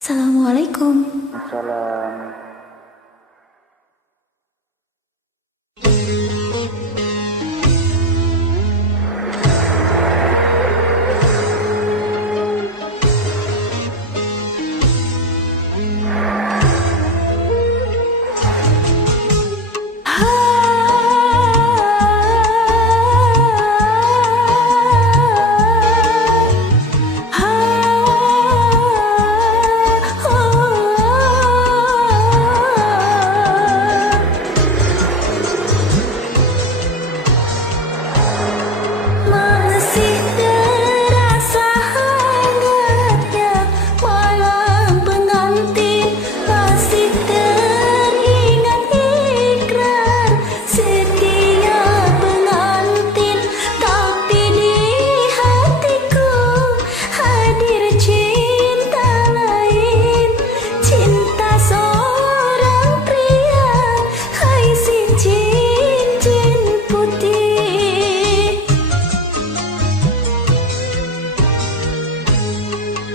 Assalamualaikum. Salam.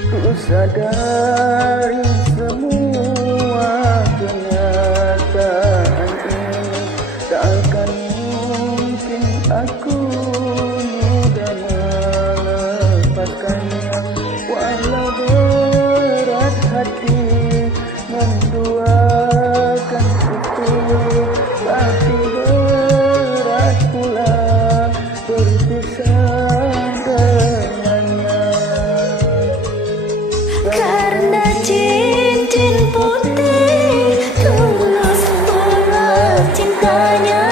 Ku sadari semua kenyataan ini tak akan mungkin aku mudah melepaskannya. Walau berat hati menduakan itu, tapi berat pula berpisah dengannya. Karena cincin putih tulus pula cintanya.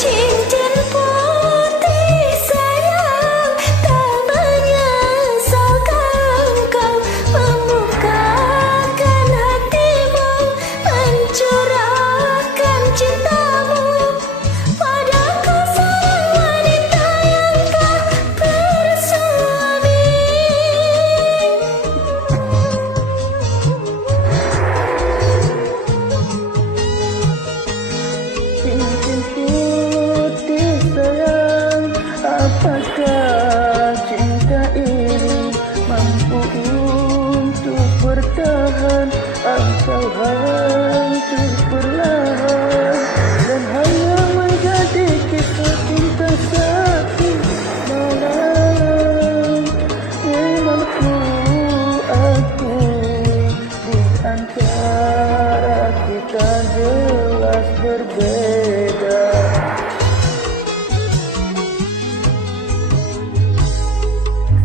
Cincin putih sayang, apakah cinta ini mampu untuk bertahan atau hancur perlahan dan hanya menjadi kisah cinta satu malam? Memangku aku di antara kita jelas berbeda.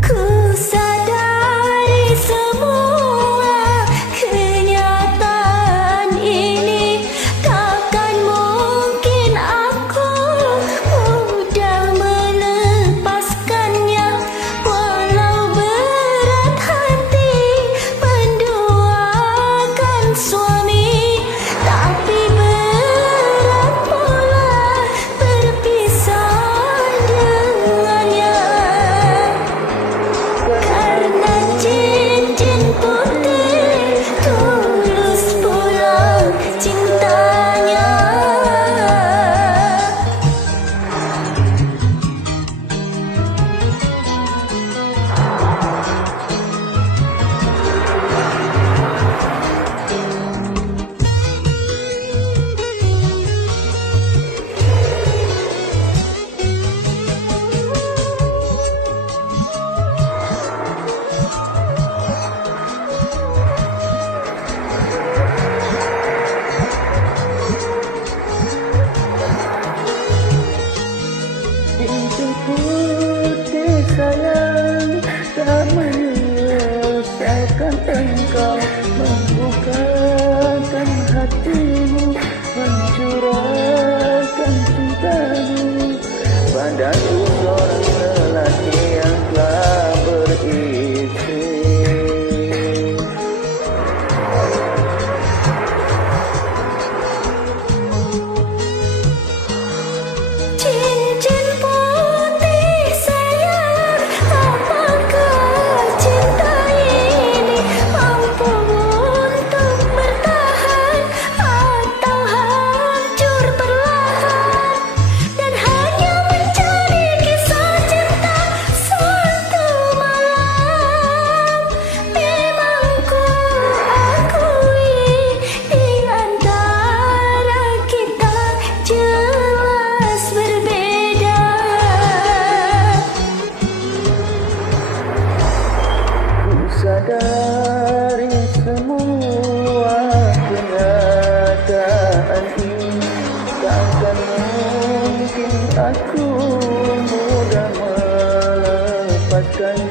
Ku sadari semua kenyataan ini, takkan mungkin aku mudah melepaskannya. Walau berat hati menduakan suami, tapi berat pula berpisah dengannya. Karena cincin putih tulus pula cintanya. Cincin putih sayang tak menyelesaikan engkau, membukakan hatimu, mencurahkan cintamu padaku, seorang lelaki yang telah dapatkan